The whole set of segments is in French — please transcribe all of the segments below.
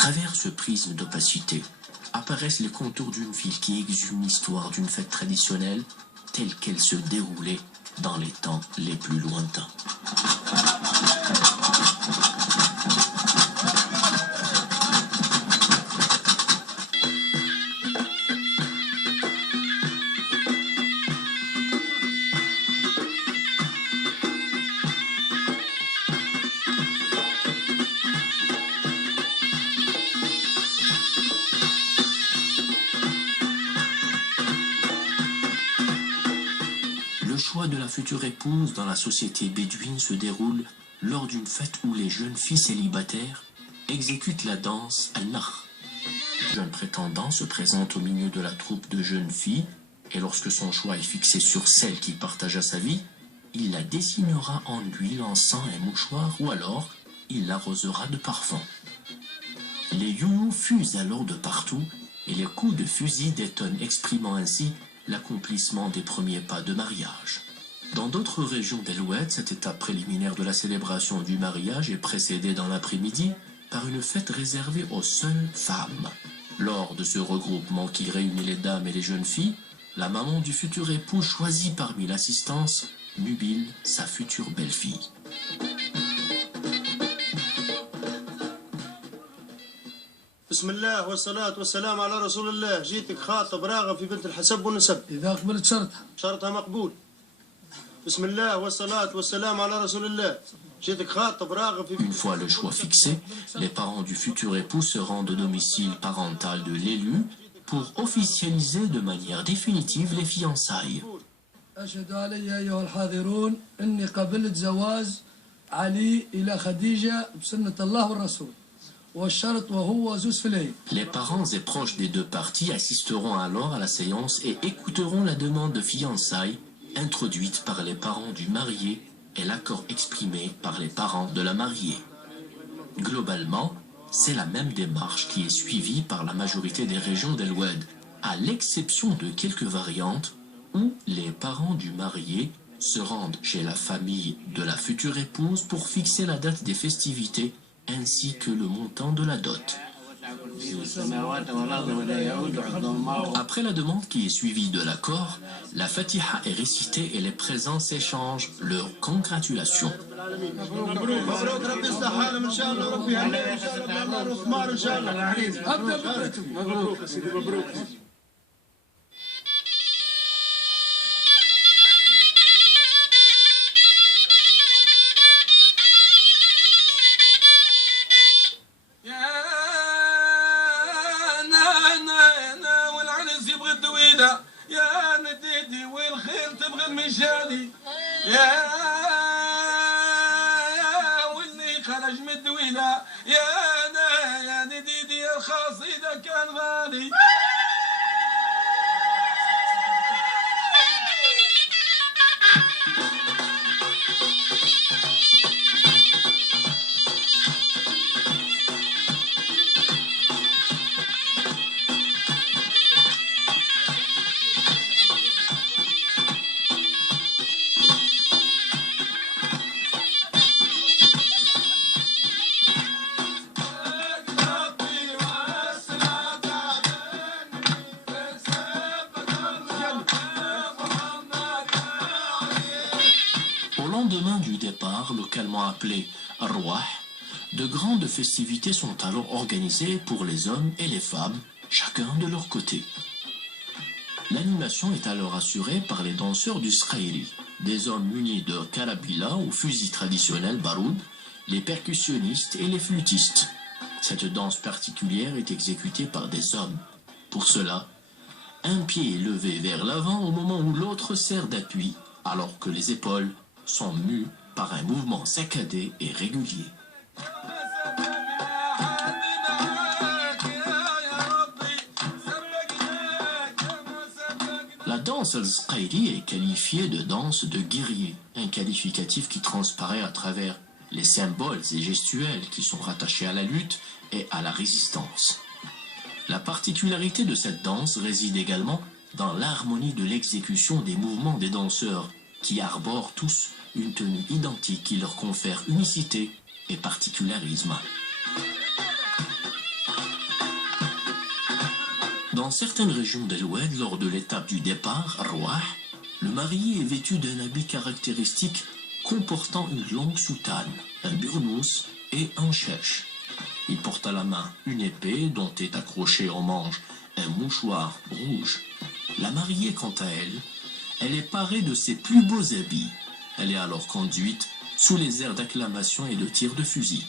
travers ce prisme d'opacité, apparaissent les contours d'une ville qui exhume l'histoire d'une fête traditionnelle telle qu'elle se déroulait dans les temps les plus lointains. Le choix de la future épouse dans la société bédouine se déroule lors d'une fête où les jeunes filles célibataires exécutent la danse al-nakh. Le jeune prétendant se présente au milieu de la troupe de jeunes filles et lorsque son choix est fixé sur celle qui partagea sa vie, il la dessinera en lui lançant un mouchoir ou alors il l'arrosera de parfum. Les youyous fusent alors de partout et les coups de fusil détonnent, exprimant ainsi l'accomplissement des premiers pas de mariage. Dans d'autres régions d'El Oued, cette étape préliminaire de la célébration du mariage est précédée dans l'après-midi par une fête réservée aux seules femmes. Lors de ce regroupement qui réunit les dames et les jeunes filles, la maman du futur époux choisit parmi l'assistance nubile sa future belle-fille. بسم الله والصلاة والسلام على رسول الله. جيتك خاطب راغب في بنت الحسب والنسب. إذا قبلت شرطها. شرطها مقبول. بسم الله والصلاة والسلام على رسول الله. جيتك خاطب راغب في. Une fois le choix fixé, les parents du futur époux se rendent au domicile parental de l'élu pour officialiser de manière définitive les fiançailles. أشهد علي أيها الحاضرون إني قبلت زواج علي إلى خديجة بسنة الله والرسول. Les parents et proches des deux parties assisteront alors à la séance et écouteront la demande de fiançailles introduite par les parents du marié et l'accord exprimé par les parents de la mariée. Globalement, c'est la même démarche qui est suivie par la majorité des régions d'El Oued, à l'exception de quelques variantes où les parents du marié se rendent chez la famille de la future épouse pour fixer la date des festivités ainsi que le montant de la dot. Après la demande qui est suivie de l'accord, la Fatiha est récitée et les présents s'échangent leurs congratulations. يا نديدي والخيل تبغى المشالي يا واللي خرج من الدويلة يا نديدي الخاصيدة كان غالي. Au lendemain du départ, localement appelé Arwah, de grandes festivités sont alors organisées pour les hommes et les femmes, chacun de leur côté. L'animation est alors assurée par les danseurs du Sraïri, des hommes munis de karabila ou fusils traditionnels baroud, les percussionnistes et les flûtistes. Cette danse particulière est exécutée par des hommes. Pour cela, un pied est levé vers l'avant au moment où l'autre sert d'appui, alors que les épaules sont mues par un mouvement saccadé et régulier. La danse al-Sqairi est qualifiée de danse de guerrier, un qualificatif qui transparaît à travers les symboles et gestuels qui sont rattachés à la lutte et à la résistance. La particularité de cette danse réside également dans l'harmonie de l'exécution des mouvements des danseurs, qui arborent tous une tenue identique qui leur confère unicité et particularisme. Dans certaines régions d'El-Oued, lors de l'étape du départ, Arwah, le marié est vêtu d'un habit caractéristique comportant une longue soutane, un burnous et un chèche. Il porte à la main une épée dont est accroché en manche un mouchoir rouge. La mariée, quant à elle, elle est parée de ses plus beaux habits. Elle est alors conduite sous les airs d'acclamation et de tir de fusil.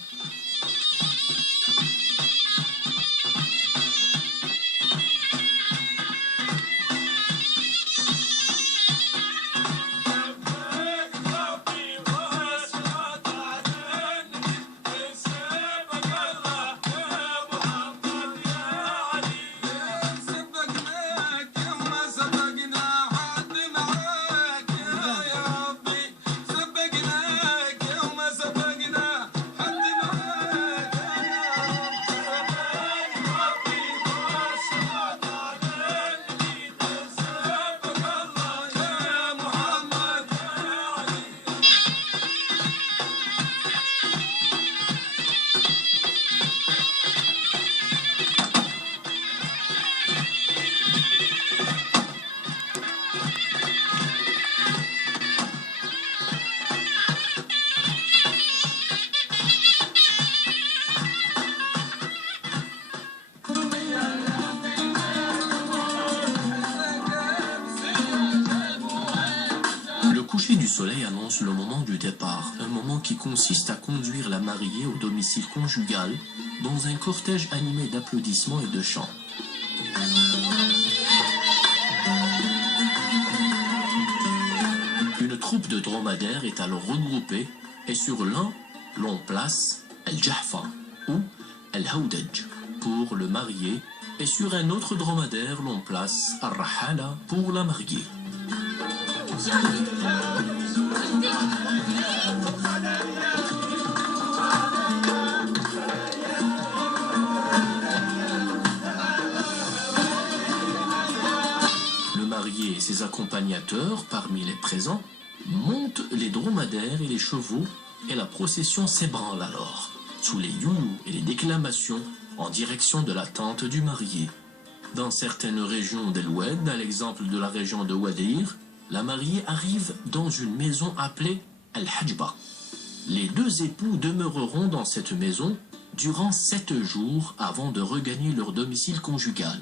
Le coucher du soleil annonce le moment du départ, un moment qui consiste à conduire la mariée au domicile conjugal dans un cortège animé d'applaudissements et de chants. Une troupe de dromadaires est alors regroupée et sur l'un, l'on place Al-Jahfa ou Al-Hawdaj pour le marié et sur un autre dromadaire, l'on place Al-Rahala pour la mariée. Le marié et ses accompagnateurs, parmi les présents, montent les dromadaires et les chevaux et la procession s'ébranle alors, sous les youlous et les déclamations en direction de la tente du marié. Dans certaines régions d'El-Oued, à l'exemple de la région de Ouadir, la mariée arrive dans une maison appelée Al-Hajba. Les deux époux demeureront dans cette maison durant 7 jours avant de regagner leur domicile conjugal.